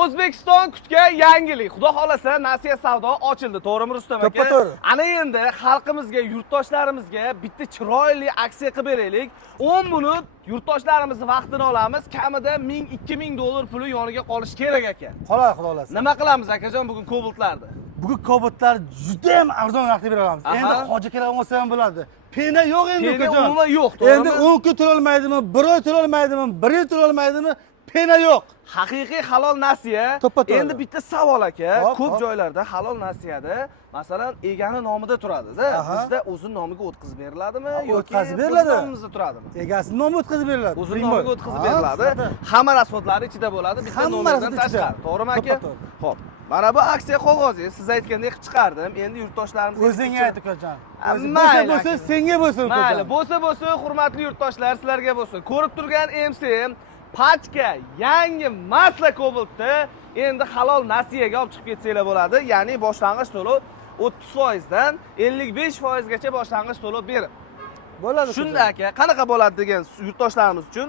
O'zbekiston kutgan yangilik. Xudo xolasa nasiya savdo ochildi. To'g'rimi Rustam aka? To'ppa-to'g'ri. Ana endi xalqimizga, yurtdoshlarimizga bitta chiroyli aksiya qilib beraylik. 10 minut yurtdoshlarimizni vaqtini olamiz. Kamida 1000-2000 dollar puli yoniga qolishi kerak aka. Qoladi xudo xolasa. Nima qilamiz akajon bugun Cobaltlarni? Bugun Cobaltlar juda ham arzon narxda bera olamiz. Endi hoji kelib olsa ham bo'ladi. Pena yo'q endi Pena ukajon. umuman yo'q, to'g'rimi? Endi 10 kun to'la olmaydimi, 1 oy to'la olmaydimi, 1 yil to'la olmaydimi? Pena yo'q. Haqiqiy halol nasiya. To'ppa-to'g'ri. Endi bitta savol aka. Hop, Ko'p hop. joylarda halol nasiyada, masalan, egani nomida turadi-da. Bizda o'zi nomiga o'tkazib beriladimi yoki o'tkazib beriladi. o'z nomimizda turadimi? Egasi nomi o'tkazib beriladi. O'zi nomiga o'tkazib beriladi. Hamma rasxodlari ichida bo'ladi, bitta Hamma nomerdan rasxod ichida. tashqari. To'g'rimi aka? To'ppa-to'g'ri. Xo'p. Mana bu aksiya qog'ozi siz aytgandek qilib chiqardim. Endi yurtdoshlarimizga O'zing ayt ukajon. Mayli Bo'lsa aka. senga bo'lsin ukajon. Mayli, bo'lsa, hurmatli yurtdoshlar, sizlarga bo'lsin. Ko'rib turgan MCM pachka yangi masla Cobaltni endi halol nasiyaga olib chiqib ketsanglar bo'ladi. Ya'ni boshlang'ich to'lov 30% dan 55% gacha boshlang'ich to'lov berib. Bo'ladi. Shunda aka, qanaqa bo'ladi degan yurtdoshlarimiz uchun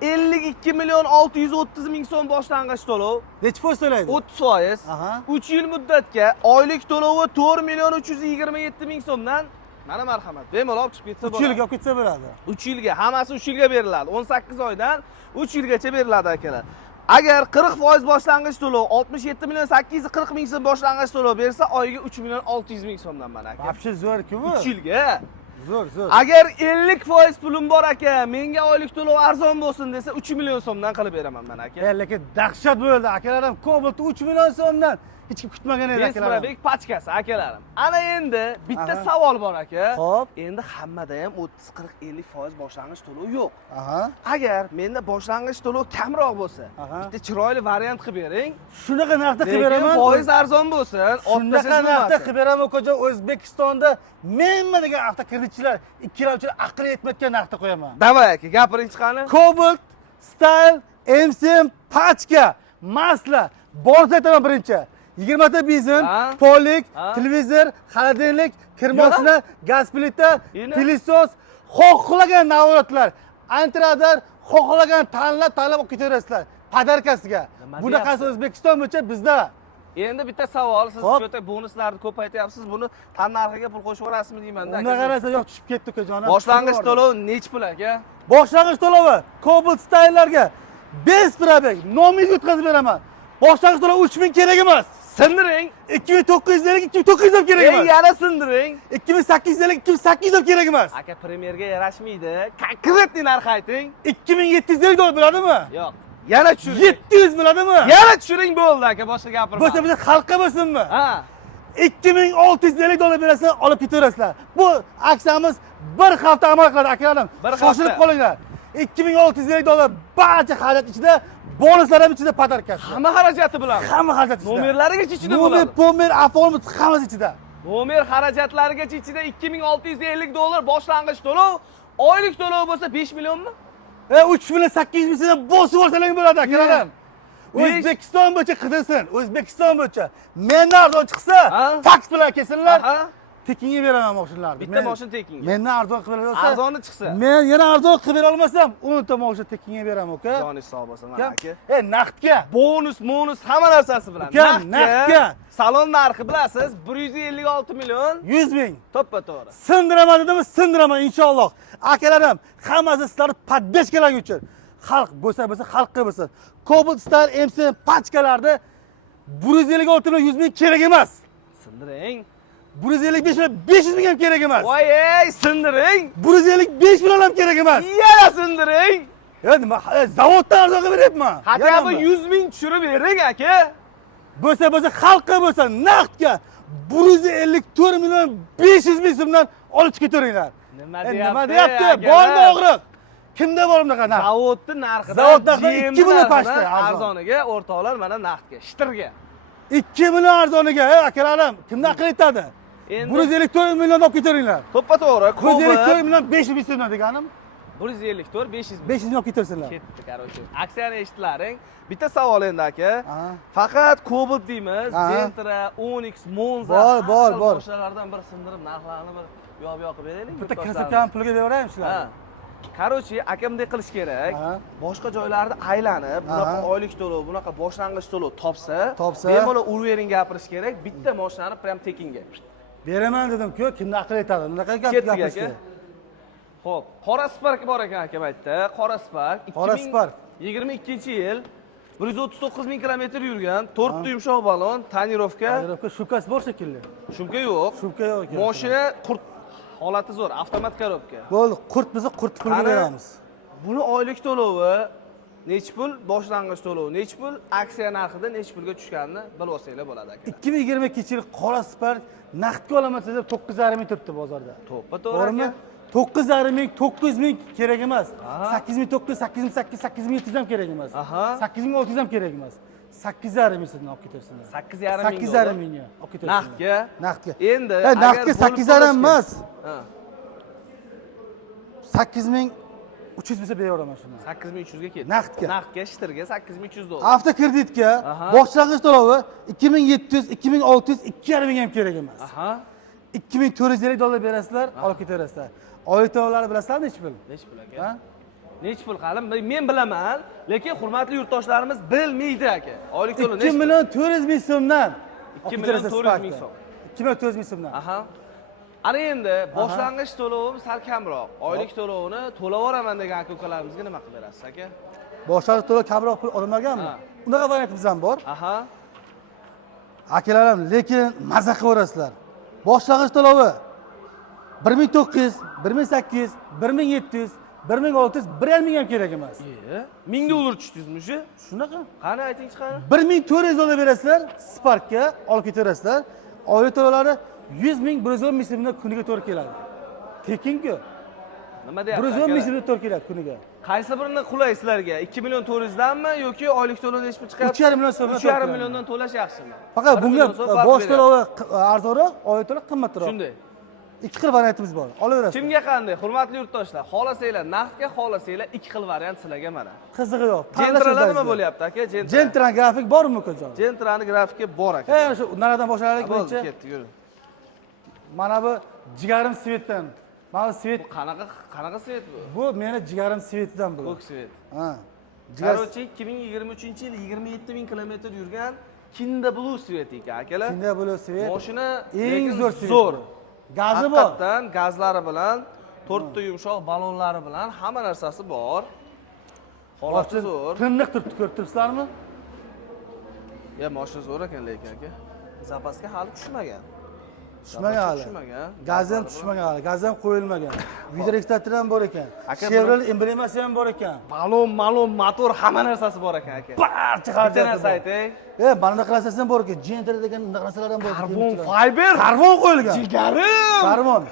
52 million 630 ming so'm boshlang'ich to'lov, Necha foiz to'laydi? 30%, Aha. 3 yil muddatga oylik to'lovi 4 million 327 ming so'mdan mana marhamat, bemalol olib chiqib ketsa 3 bo'ladi. yilga olib ketsa bo'ladi. 3 yilga, hammasi 3 yilga beriladi. 18 oydan 3 yilgacha beriladi akalar. Agar 40% boshlang'ich to'lov 67 million 840 ming so'm boshlang'ich to'lov bersa, oyiga 3 million 600 ming so'mdan mana aka. Вообще zo'r-ku bu. 3 yilga. Zo'r. Agar 50% pulim bor aka, menga oylik to'lov arzon bo'lsin desa 3 million so'mdan qilib beraman mana aka. Lekin dahshat bo'ldi. Akalarim Cobalt 3 million so'mdan hech kim kutmagan edi akalarim. Besprabek pachkasi akalarim. Ana endi bitta savol bor aka. Xo'p. Endi hammada ham 30-40-50% boshlang'ich to'lov yo'q. Aha. Agar menda boshlang'ich to'lov kamroq bo'lsa, bitta chiroyli variant qilib bering. Shunaqa narxda qilib Lekin beraman. foiz arzon bo'lsin, Shunaqa narxda qilib beraman ukajon. O'zbekistonda menma degan avtokreditchilar, ikkilamchilar aqli yetmayotgan narxda qo'yaman. Davay aka, gapiring chiqani. Cobalt Style MCM pachka masla borsa aytaman birinchi. 20 ta benzin, polik, televizor, xolodilnik, kirmoshina, gaz plita, pilisos, xohlagan navoratlar, antradar, xohlagan tanlab olib ketaverasizlar. Padarkasiga. Bunaqasi O'zbekiston bo'yicha bizda. Endi bitta savol, siz o'ta bonuslarni ko'paytyapsiz, buni tan narxiga pul qo'shib yuborasizmi deyman-da. Unda qarasa yo'q tushib ketdi ukajonim. Boshlang'ich to'lov necha pul aka? Boshlang'ich to'lovi Cobalt Style'larga besprabek nomingizni o'tkazib beraman. Boshlang'ich to'lov 3000 kerak emas. Sindiring. 2900 ham kerak emas. Yana sindiring. 2800 ham kerak emas. Aka premyerga yarashmaydi. Konkretniy narx ayting. 2750 dollar bo'ladimi? Yo'q. Yana tushiring. 700 bo'ladimi? Yana tushiring bo'ldi aka, boshqa gapirma. Bo'lsa biza xalqqa bo'lsinmi? Ha. 2650 dollar berasizlar, olib ketaverasizlar. Bu aksiyamiz bir hafta amal qiladi akalarim. Shoshilib qolinglar. 2650 dollar barcha xarajat ichida, bonuslar ham ichida padarkasi. Hamma xarajati bilan. Hamma xarajat ichida. Nomerlarigacha ichida bo'ladi. Nomer, pomer, afolimiz hammasi ichida. Nomer xarajatlarigacha ichida 2650 dollar boshlang'ich to'lov, oylik to'lov bo'lsa 5 millionmi? 3 million 800 ming so'm bosib olsalar bo'ladi akalarim. O'zbekiston bo'yicha qidirsin. O'zbekiston bo'yicha mendan arzon chiqsa, faks bilan kelsinlar. Tekinga beraman mashinalarni. Bitta mashina tekinga. Mendan arzon qilib bersa, arzoni chiqsa. Men yana arzon qilib bera olmasam, 10 ta mashina tekinga beraman, uka. Joningiz sog' bo'lsin aka. Naqdga. Bonus, hamma narsasi bilan. Naqdga. Salon narxi bilasiz, 156 million 100 ming. To'ppa-to'g'ri. Sindiraman dedimmi? Sindiraman inshaalloh. Akalarim, hammasi sizlarni poddeshkalang uchun. Xalq bo'lsa, xalqqa bo'lsin. Cobalt Style MCM pachkalarda 156 million 100 ming kerak emas. Sindiring. 155 million 500 ming ham kerak emas. Voy, sindiring. 155 million ham kerak emas. Yana sindiring. Nima, zavoddan arzon qilib beryapman. Hatto 100 ming tushirib bering aka. Bo'lsa, xalqqa bo'lsa, naqdga 154 million 500 ming so'mdan olib ketaveringlar. Nima deyapti? Bormi og'riq? Kimda bor bunaqa narx? Zavodning narxidan Zavod narxidan 2 million pashti arzoniga, o'rtoqlar mana naqdga, shtirga. 2 million arzoniga, akalarim, kimda aql yetadi? 154 million olib ketaveringlar. To'ppa-to'g'ri. 154 million 500 ming so'mdan deganim. 154 500 ming. 500 ming olib ketaversinlar. Ketdi, qarochi. Aksiyani eshitdilaring. Bitta savol endi aka. Faqat Cobalt deymiz, Gentra, Onyx, Monza. Bor. O'shalardan bir sindirib narxlarni bir yo'q qilib beraylik. Bitta kasabdan pulga beraveraymi shular? Короче, aka bunday qilish kerak. Ha. Boshqa joylarda aylanib, bunaqa Aha. oylik to'lov, bunaqa boshlang'ich to'lov topsa, Topsa. bemalol uravering gapirish kerak. Bitta mashinani prям tekinga. Beraman dedim-ku, kimni aql yetadi? Unaqa gap Ketdik gapirish aka. kerak. Xo'p, qora Spark bor ekan aka bu yerda. Qora Spark Qora Spark. 2022-yil 139 ming kilometr yurgan, 4 ta yumshoq balon, tonirovka, Tonirovka shubkasi bor shekilli. shumka yo'q. Shubka yo'q ekan. Mashina qurt holati zo'r, avtomat korobka. Bo'ldi, qurt bizni qurt pulga Qani, beramiz. Buni oylik to'lovi necha pul, boshlang'ich to'lovi necha pul, aksiya narxida necha pulga tushganini bilib olsanglar bo'ladi aka. 2022-yil qora Spark naqdga olaman deb 9,5 ming turibdi bozorda. To'ppa to'g'ri Bormi? aka. 9,5 ming, 9 ming kerak emas. Aha. 8,900, 8,800, 8,700 ham kerak emas. Aha. 8,600 ham kerak emas. 8,5 ming sizdan olib ketasizlar. 8,5 ming. 8,5 mingga olib ketasizlar. Naqdga. Naqdga. Endi naqdga 8,5 emas. Ha. 8,300 bo'lsa beraveraman shuni. 8300 ga ketdi. Naqdga. Naqdga shtirga 8300 dollar. Avtokreditga Aha. boshlang'ich to'lovi 2700, 2600, 2,5 ming ham kerak emas. Aha. 2450 dollar berasizlar, olib ketaverasizlar. Oylik to'lovlari bilasizlarmi nechi pul? Nechi pul aka? Ha? Nechi pul qalim? Men bilaman, lekin hurmatli yurtdoshlarimiz bilmaydi aka. Oylik to'lov 2 million 400 ming so'mdan. 2 million 400 ming so'm. 2 million 400 ming so'mdan. Aha. Ana endi boshlang'ich to'lovim sal kamroq. Oylik to'lovini to'lab olaman degan aka-ukalarimizga nima qilib berasiz aka? Boshlang'ich to'lov kamroq pul olmaganmi? Ha. Unaqa variantimiz ham bor. Aha. Akalarim, lekin maza qilaverasizlar. Boshlang'ich to'lovi 1900, 1800, 1700, 1600, 1,5 ming ham kerak emas. 1000 dollar tushdingizmi shu? Shunaqa. Qani ayting qani? 1400 dollar berasizlar, Sparkga olib ketaverasizlar. Oylik to'lovlari 100 ming, 110 ming so'mdan kuniga to'g'ri keladi. Tekin-ku. Nima deyapsiz? 110 ming so'mdan to'g'ri keladi kuniga. Qaysi birini qulay sizlarga? 2 million 400 danmi yoki oylik to'lov nechi pul chiqadi? 3,5 million so'mdan 3,5 milliondan to'lash yaxshimi? Faqat 1 bunga million so'm farq bosh beradi. to'lovi arzonroq, oylik to'lov qimmatroq. Shunday. Ikki xil variantimiz bor. Olaverasiz. Kimga qanday? Hurmatli yurtdoshlar, xohlasanglar naqdga, xohlasanglar ikki xil variant sizlarga mana. Qizig'i yo'q. Gentralar nima bo'lyapti aka? Gentran grafik bormi ukajon? Gentrani grafiki bor aka. Shu naradan boshlaylik Bo'ldi, birinchi. ketdi, yur. Mana bu jigarim svetdan. Mana bu svet, Qanaqa svet bu? bu meni jigarim svetidan bu. Ko'k svet. Ha. Jigar Короче, 2023-yil 27 ming kilometr yurgan Kinda Blue svet ekan akalar. Kinda Blue svet. Mashina Eng lekin zo'r svet. zo'r. Gazi bor. Haqiqatan gazlari bilan, 4 ta yumshoq balonlari bilan hamma narsasi bor. Holati zo'r. Tiniq turibdi, ko'rib turibsizlarmi? Ya, mashina zo'r ekan lekin aka. Zapaska hali tushmagan. Tushmagan hali. Tushmagan. Gazi ham tushmagan hali, gazi ham qo'yilmagan. Video registrator ham bor ekan. Aka, Chevrolet emblemasi ham bor ekan. Balon, motor, hamma narsasi bor ekan aka. Barcha Bitta xarajati narsa bor. aytay. Mana bunaqa narsasi ham bor ekan. Gentra degan narsalar ham bor. Carbon fiber. Karbon qo'yilgan. Jigarim. Karbon.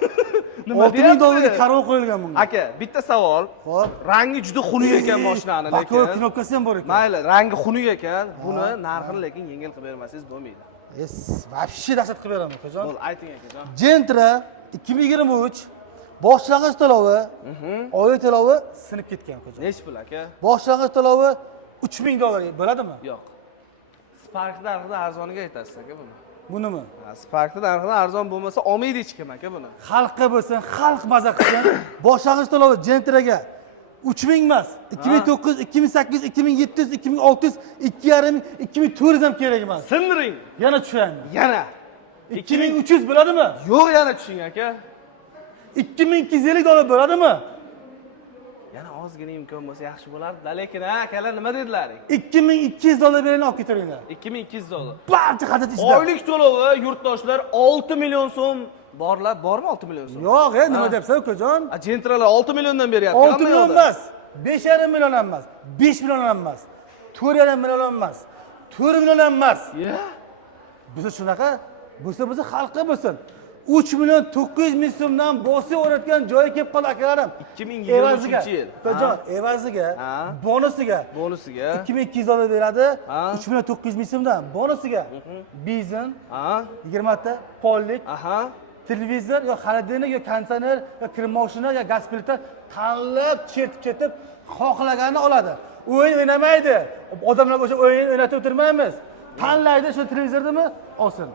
Nima 6 ming dollarga karbon qo'yilgan bunga. Aka, bitta savol. Xo'p. Rangi juda xunuk ekan mashinani Bakoy lekin. knopkasi ham bor ekan. Mayli, rangi xunuk ekan. Buni narxini lekin yengil qilib bermasangiz bo'lmaydi. Вообще dahshat qilib beraman akajon. Bo'l, ayting akajon. Gentra 2023 boshlang'ich to'lovi, oylik to'lovi sinib ketgan akajon. Nechi pul aka? Boshlang'ich to'lovi 3000 dollar bo'ladimi? Yo'q. Spark narxida arzoniga aytasiz aka buni. Bunimi? Spark narxida arzon bo'lmasa olmaydi hech kim aka buni. Xalqqa bo'lsin, xalq maza qilsin. Boshlang'ich to'lovi Gentraga 3000 emas, 2900, 2800, 2700, 2600, 2,5 2400 ham kerak emas. Sindiring. Yana tushaymi? Yana. 2300 bo'ladimi? Yo'q, yana tushing aka. 2250 dollar bo'ladimi? Yana ozgina imkon bo'lsa yaxshi bo'lardi, lekin akalar nima dedilaring? 2200 dollar beraylik olib ketaveringlar. 2200 dollar. Barcha xarajat ichida. Oylik to'lovi yurtdoshlar 6 million so'm bormi 6 million so'm? Yo'q, nima deyapsan ukajon? Gentralar 6 milliondan beryapti. 6 million emas, 5,5 million ham emas, 5 million ham emas, 4,5 million ham emas, 4 million ham emas. Bizi shunaqa, bo'lsa xalqqa bo'lsin. 3 million 900 ming so'mdan bosib o'rayotgan joyi kelib qoldi akalarim. 2023-yil. Ukajon, evaziga, bonusiga 2200 dollar beradi. 3 million 900 ming so'mdan bonusiga bizin, 20 ta pollik, televizor yo xolodilnik yo konditsioner yo kir mashina yo gaz plita tanlab chertib xohlaganini oladi. O'yin o'ynamaydi. Odamlar o'sha o'yin o'ynatib o'tirmaymiz. Tanlaydi, shu televizordami? Olsin.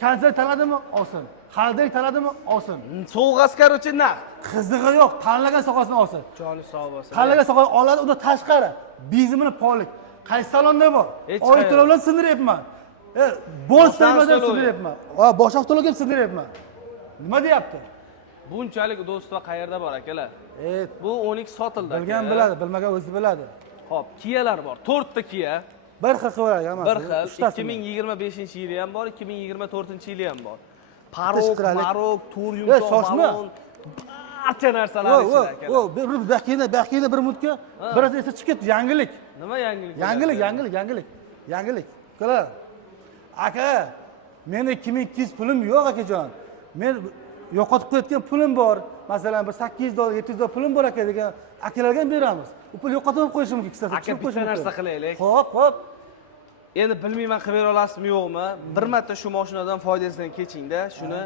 Konditsioner tanladimi? Olsin. Xalidek tanladimi? Olsin. Sovuq askar uchun naqd. Qizig'i yo'q, tanlagan sohasini olsin. Joni sog' bo'lsin. Tanlagan sohani oladi, unda tashqari bizimni polik. Qaysi salonda bor? Hech Oy qayerda. to'lovlarni sindiryapman. Bonus to'lovlarni to'lov. sindiryapman. Va boshqa to'lovga ham sindiryapman. Nima deyapti? Bunchalik do'stlar qayerda bor akalar? Bu 12 sotildi. Bilgan aka. biladi, bilmagan o'zi biladi. Xo'p, Kiyalar bor. 4 ta Kia. Bir xil qilib hammasi. Bir xil 2025-yili ham bor, 2024-yili ham bor. Parok, Tishqiralik. marok, tur yumshoq, shoshma. balon, barcha narsalar ichida akalar. Bakiyda bir mutga birasi esa chiqib ketdi, yangilik. Nima yangilik? Yangilik. Ukalar. Aka, meni 2200 pulim yo'q akajon. Men yo'qotib qo'yayotgan pulim bor. Masalan, bir 800 dollar, 700 dollar pulim bor aka degan akalarga ham beramiz. U pul yo'qotib qo'yishim mumkin, ikkitasi. Aka, bitta narsa qilaylik. Xo'p. Endi bilmayman qilib bera olasizmi yo'qmi? Bir marta shu mashinadan foydasidan kechingda, shuni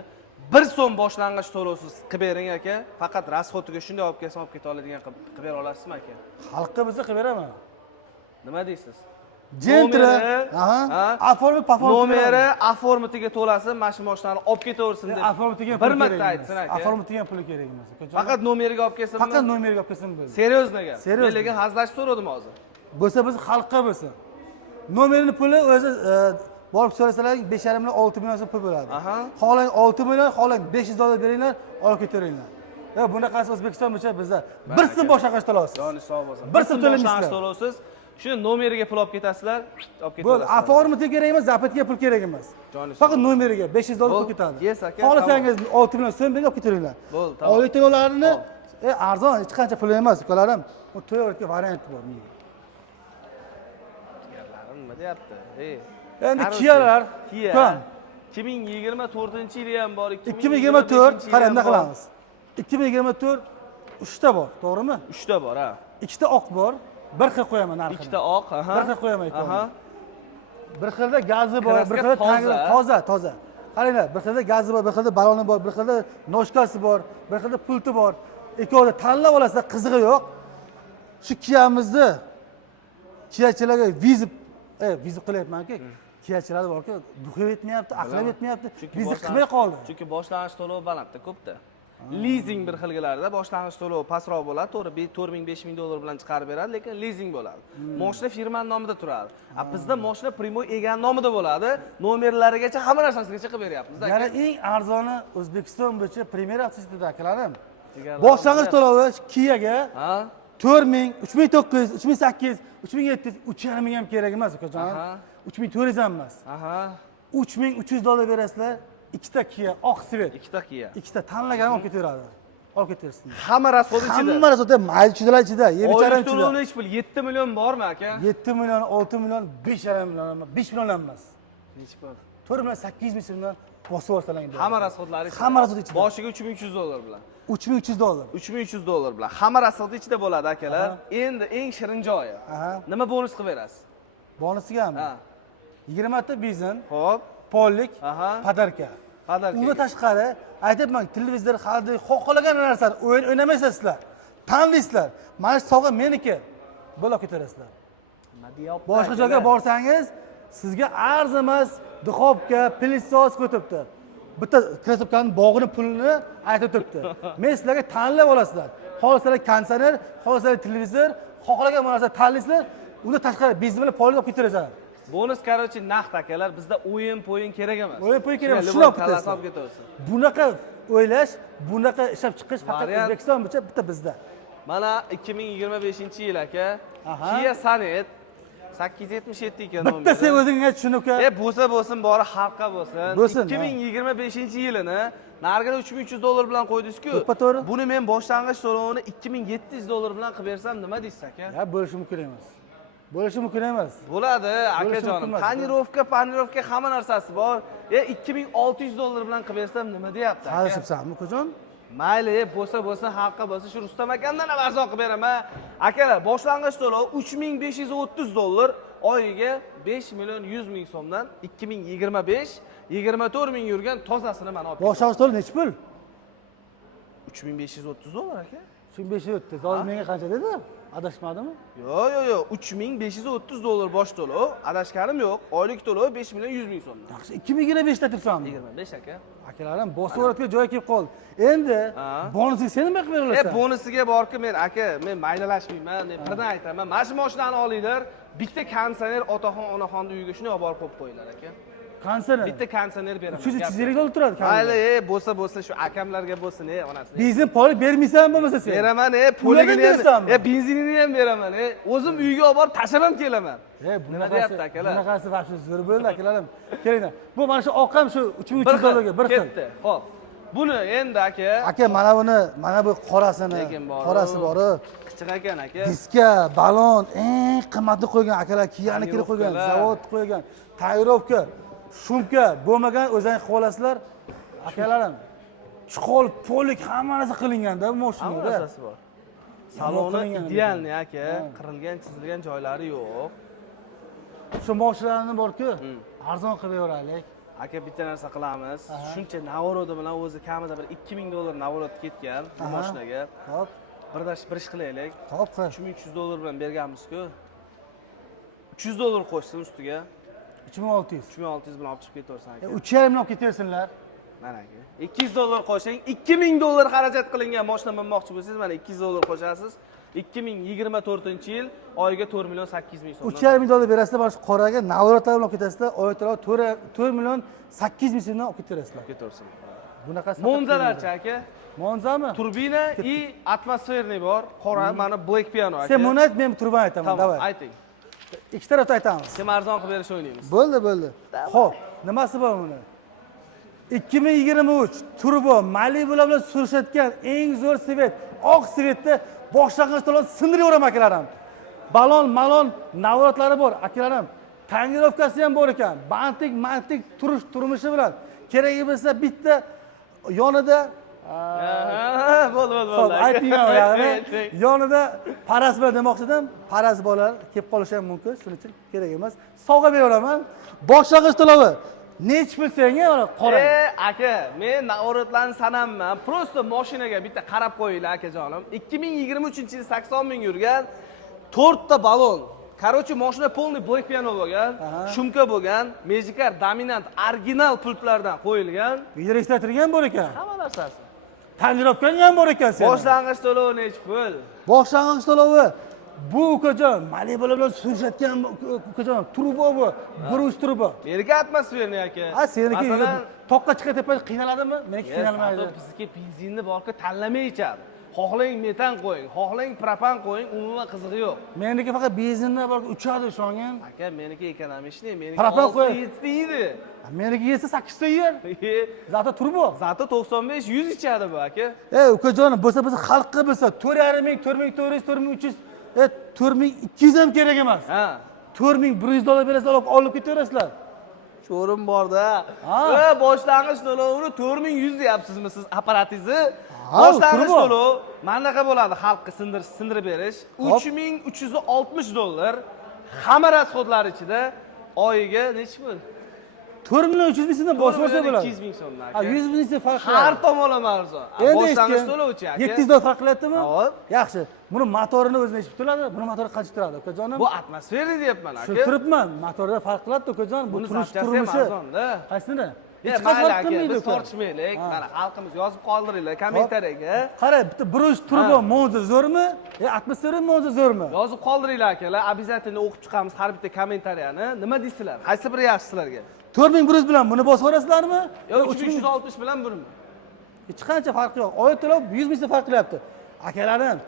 1 so'm boshlang'ich to'lovsiz qilib bering aka. Faqat rasxotiga shunday olib kelsam olib keta oladigan qilib bera olasizmi aka? Xalqqa biza qilib beraman. Nima deysiz? Jentra, nomeri aformitiga to'lasin, mana shu mashinani olib ketaversin deb. Aformitiga bir marta aytsin aka. Aformitiga puli kerak emas aka. Faqat nomeriga olib kelsa Faqat nomeriga olib kelsam bo'ladi. Seriozno gap. Seriozno. Men lekin hazillashib so'radim hozir. Bo'lsa biz xalqqa bo'lsa. Nomerini puli o'zi borib so'rasalar 5,5 million 6 million so'm pul bo'ladi. Xohlang 6 million, xohlang 500 dollar beringlar, olib ketaveringlar. Bunaqasi O'zbekiston bo'yicha bizda bir so'm boshlang'ich to'laysiz. Joni sog' bo'lsin. Bir so'm boshlang'ich to'laysiz. Shuni nomeriga pul olib ketasizlar, olib ketaverasiz. Bu aformitiga kerak emas, zapatga pul kerak emas. Faqat nomeriga 500 dollar pul ketadi. Xohlasangiz 6 million so'm berib olib ketaveringlar. Bo'ldi, tamom. Oylik to'lovlarini arzon, hech qancha pul emas, ukalarim. Bu to'yotgan variant bor. Nima deyapti? Endi Kiyalar, Kia 2024-yili ham bor, 2024 qaranda qilamiz. 2024 3 ta bor, to'g'rimi? 3 ta bor, ha. 2 ta oq bor, bir xil qo'yaman narxini. 2 ta oq, aha. Bir xil qo'yaman ekan. Bir xilda gazi bor, bir xilda toza. Qaranglar, bir xilda gazi bor, bir xilda baloni bor, bir xilda noshkasi bor, bir xilda pulti bor. Ikkovini tanlab olasizlar, qizig'i yo'q. Shu Kiyamizni Kiyachilarga vizib qilyapman-ku. Kiyachilar borki, duxib yetmayapti, aqlab yetmayapti. Vizib qilmay qoldi. Chunki boshlang'ich to'lov balandda ko'pda. Lizing bir xilgilarda boshlang'ich to'lov pastroq bo'ladi, to'g'ri, 4000-5000 dollar bilan chiqarib beradi, lekin lizing bo'ladi. Mashina firmaning nomida turadi. Bizda mashina primoy egani nomida bo'ladi, nomerlarigacha hamma narsasigacha qilib beryapmiz. Yana eng arzoni O'zbekiston bo'yicha Premier Avtosida akalarim. Boshlang'ich to'lovi Kiyaga 4000, 3900, 3800, 3700, 3,5 ming ham kerak emas ukajon. 3400 ham emas. 3300 dollar berasizlar. 2 ta Kia oq svet. 2 ta Kia. 2 ta tanlagan olib ketaveradi. Olib ketaversin. Hamma rasxod ichida. Hamma rasxod maychilar ichida, yebichalar ichida. To'lovni hech pul 7 million bormi aka? 7 million, 6 million, 5,5 million, 5 million emas. Hech pul. 4 million 800 ming so'mdan bosib olsalar endi. Hamma rasxodlari ichida. Hamma rasxod ichida. Boshiga 3300 dollar bilan. 3300 dollar. 3300 dollar bilan. Hamma rasxod ichida bo'ladi akalar. Endi eng shirin joyi. Nima bonus qilib berasiz? Bonusigami? 20 ta benzin. Xo'p. Pollik, podarka. Undan tashqari, aytibman, televizor xalqi xohlagan narsani o'ynamaysizlar sizlar. Tanlaysizlar. Mana shu sovg'a meniki. Bo'lib ketaverasizlar. Nima deyapti? Boshqa joyga borsangiz, sizga arzimas duxovka, pilisos ko'tibdi. Bitta krasovkaning bog'ini pulini aytib turibdi. Men sizlarga tanlab olasizlar. Xohlasalar konditsioner, xohlasalar televizor, xohlagan narsa tanlaysizlar. Undan tashqari benzinni bilan polni olib ketaverasizlar. Bonus qarochi naqd akalar, bizda o'yin kerak emas. O'yin kerak emas. Shuni olib ketaversin. Bunaqa o'ylash, bunaqa ishlab chiqish faqat O'zbekiston bo'yicha bitta bizda. Mana 2025-yil aka. Kia Sonet 877 ekan nomeri. Bitta sen o'zing ayt shuni uka. Bo'lsin, bori xalqqa bo'lsin. 2025-yilini narigida 3300 dollar bilan qo'ydingiz-ku. Buni men boshlang'ich to'lovini 2700 dollar bilan qilib bersam nima deysiz aka? Bo'lishi mumkin emas. Bo'lishi mumkin emas. Bo'ladi, akajonim. Tonirovka hamma narsasi bor. 2600 dollar bilan qilib bersam nima deyapti aka? Qalishibsanmi, ukajon? Mayli, bo'lsa, xalqqa bo'lsa, shu Rustam akamdan ham arzon qilib beraman. Akalar, boshlang'ich to'lov 3530 dollar, oyiga 5 million 100 ming so'mdan 2025 24 ming yurgan tozasini mana olib. Boshlang'ich to'lov necha pul? 3530 dollar aka. 3530. Hozir menga qancha dedi? Adashmadimi? Yo'q, 3530 dollar bosh to'lov, adashganim yo'q. Oylik to'lov 5 million 100 ming so'mdan. Yaxshi, 2025 ta tursanmi? 25 aka. Akalarim bosib joy kelib qoldi. Endi bonusiga sen nima qilib berasan? Bonusiga borki, men maylalashmayman, men birdan aytaman. Mana shu mashinani olinglar, bitta konditsioner otaxon onaxonni uyiga shuni olib borib qo'yib qo'yinglar aka. Konditsioner. Bitta konditsioner beraman. 300 dollar turadi. Mayli, bo'lsa shu akamlarga bo'lsin, onasi. Benzin puli bermaysan bo'lmasa sen? Beraman, puligini ham, benzinini ham beraman, o'zim uyga olib borib tashlab ham kelaman. Nima deyapti akalar? Bunaqasi vaqti zo'r bo'ldi akalarim. Kelinglar. Bu mana shu oqam shu 3300 dollarga bir xil. Ketdi. Xo'p. Buni endi aka. Aka mana bu qorasini, qorasi bor-ku. Qichiq ekan aka. Diska, balon, eng qimmatni qo'ygan akalar, Kiyani kirib qo'ygan, zavod qo'ygan, tayyorlovka, shumka bo'lmagan o'zing qilib olasizlar. Akalarim, chuqol, polik hamma narsa qilingan-da bu mashinada. Hamma narsasi bor. Saloni idealni aka, qirilgan, chizilgan joylari yo'q. Shu mashinalarni bor-ku, arzon qilib beraylik. Aka bitta narsa qilamiz. Shuncha Navorodi bilan o'zi kamida bir 2000 dollar Navorod ketgan bu mashinaga. Xo'p. Bir ish qilaylik. Xo'p, 3300 dollar bilan berganmiz-ku. 300 dollar qo'shsin ustiga. 3600. 3600 bilan olib chiqib ketaversan aka. 3,5 ming olib ketaversinlar. Mana aka. 200 dollar qo'shing, 2000 dollar xarajat qilingan mashina minmoqchi bo'lsangiz, mana 200 dollar qo'shasiz. 2024-yil oyiga 4 million 800 ming so'm. 3,5 ming dollar berasizlar, mana shu qoraga Navorodlar bilan olib ketasizlar. Oyato'lov 4 million 800 ming so'mdan olib ketaverasizlar. Ketaversin. Bunaqasi. Monzalarchi aka. Monzami? Turbina и atmosferniy bor. Qora, mana Black Piano aka. Sen buni ayt, men turbani aytaman. Tamam, Davay. ayting. Ikki tarafdan aytamiz. Kim arzon qilib berish o'ynaymiz. Bo'ldi. Xo'p, nimasi bor buni? 2023 turbo Malibu bilan surishayotgan eng zo'r svet, oq svetda boshlang'ich to'lov sindiraveraman akalarim. Balon, navoratlari bor akalarim. Tonirovkasi ham bor ekan. Bantik turmushi bilan kerak bo'lsa bitta yonida bo'ldi. Xo'p, aytinglar, yonida paras bilan demoqchi edim. Paras bolalar kelib qolishi ham mumkin, shuning uchun kerak emas. Sovg'a beraveraman. Boshlang'ich to'lovi nech pul senga qarang. Aka, men Navorodlarni sanamman. Prosta mashinaga bitta qarab qo'yinglar akajonim. 2023-yil 80 ming yurgan 4 ta balon. Короче, mashina полный Black Piano bo'lgan, shumka bo'lgan, Magicar dominant original pultlardan qo'yilgan. Video registratori ham bor ekan. Hamma narsasi. Tonirovkasi ham bor ekan sen. Boshlang'ich to'lovi nech pul? Boshlang'ich to'lovi bu ukajon Malibu bilan surishayotgan ukajon turbo bu, burush turbo. Meniki atmosferniy aka. Ha, seniki toqqa chiqib tepa qiynaladimi? Meniki qiynalmaydi. Bizniki benzinni borki tanlamay ichadi. Xohlang metan qo'ying, xohlang propan qo'ying, umuman qizig'i yo'q. Meniki faqat benzinda bor uchadi ishongin. Aka, meniki ekonomishniy, meniki propan qo'ying. 7 yeydi. Meniki yesa 8 ta yer. Zato turbo. Zato 95-100 ichadi bu aka. Ukajon, bo'lsa xalqqa bo'lsa 4,5 ming, 4400, 4300, 4200 ham kerak emas. Ha. 4100 dollar berasizlar, olib ketaverasizlar. Sho'rim borda. Boshlang'ich to'lovini 4100 deyapsizmi siz apparatingizni? Boshlang'ich to'lov manaqa bo'ladi, xalqqa sindirib berish. 3360 dollar. Hamma rasxodlar ichida oyiga necha pul? 4 million 300 ming so'mdan bosib olsa bo'ladi. 200 ming so'mdan. 100 ming so'm farq qiladi. Har tomonlama arzon. Boshlang'ich to'lovchi aka. 700 dollar farq qilyaptimi? Yaxshi. Buni motorini o'zi nechib turadi? Buni motori qancha turadi, ukajonim? Bu atmosfera deyapman aka. Shu turibman. Motorda farq qiladi, ukajon. Bu turmushi. Qaysini? Mayli aka, biz tortishmaylik. Mana xalqimiz yozib qoldiringlar kommentariyaga. Qarang, bitta burush turbo Monza zo'rmi? Atmosfera Monza zo'rmi? Yozib qoldiringlar akalar. Обязательно o'qib chiqamiz har bitta kommentariyani. Nima deysizlar? Qaysi biri yaxshi sizlarga? 4100 bilan buni bosib olasizlarmi? Yo 3360 bilan burmi? Hech qancha farqi yo'q. Oyat to'lov 100 ming so'm farq qilyapti. Akalarim,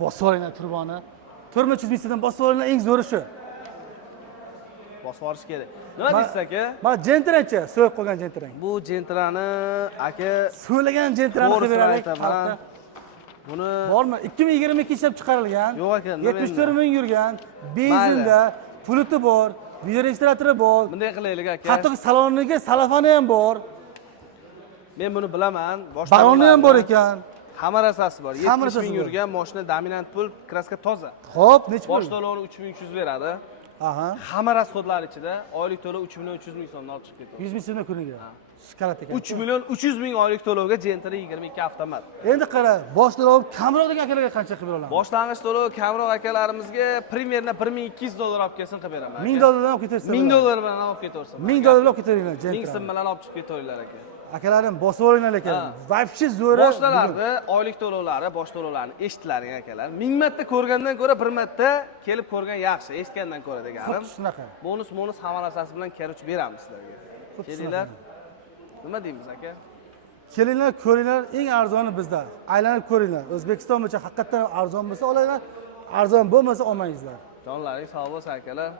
bosib olinglar turboni. 4300 ming so'mdan bosib olinglar, eng zo'ri shu. Bosib olish kerak. Nima deysiz aka? Mana Gentracha, so'yib qo'ygan Gentrang. Bu Gentrani aka so'lagan Gentrani qilib beraylik. Buni bormi? 2022 ishlab chiqarilgan. Yo'q aka, 74 ming yurgan, benzinda, pulti bor, video registratori bor. Bunday qilaylik aka. Hattoki saloniga salafani ham bor. Men buni bilaman. Baloni ham bor ekan. Hamma narsasi bor. 70 ming yurgan mashina dominant pul, kraska toza. Xo'p, necha pul? Bosh to'lovini 3300 beradi. Aha. Hamma rasxodlar ichida oylik to'lov 3 million 300 ming so'mdan olib chiqib ketadi. 100 ming so'mdan kuniga. Shikolat ekan. 3 million 300 ming oylik to'lovga Gentra 22 avtomat. Endi qara, bosh to'lov kamroq degan akalarga qancha qilib bera olamiz? Boshlang'ich to'lov kamroq akalarimizga primерно 1200 dollar olib kelsin qilib beraman. $1000 olib ketaversa. 1000 dollar bilan olib ketaversin. $1000 olib ketaveringlar, 1000 Gentra. so'm bilan olib chiqib ketaveringlar aka. Akalarim bosib olinglar ekan. Вообще zo'ra. Boshlarni oylik to'lovlari, bosh to'lovlarini eshitdilaring akalar. 1000 marta ko'rgandan ko'ra bir marta kelib ko'rgan yaxshi, eshitgandan ko'ra deganim. Xuddi shunaqa. Bonus hamma narsasi bilan keluvchi beramiz sizlarga. Kelinglar. Nima deymiz aka? Kelinglar, ko'ringlar, eng arzoni bizda. Aylanib ko'ringlar. O'zbekiston bo'yicha haqiqatan arzon bo'lsa olinglar, arzon bo'lmasa olmaysizlar. Jonlaring sog' bo'lsin akalar.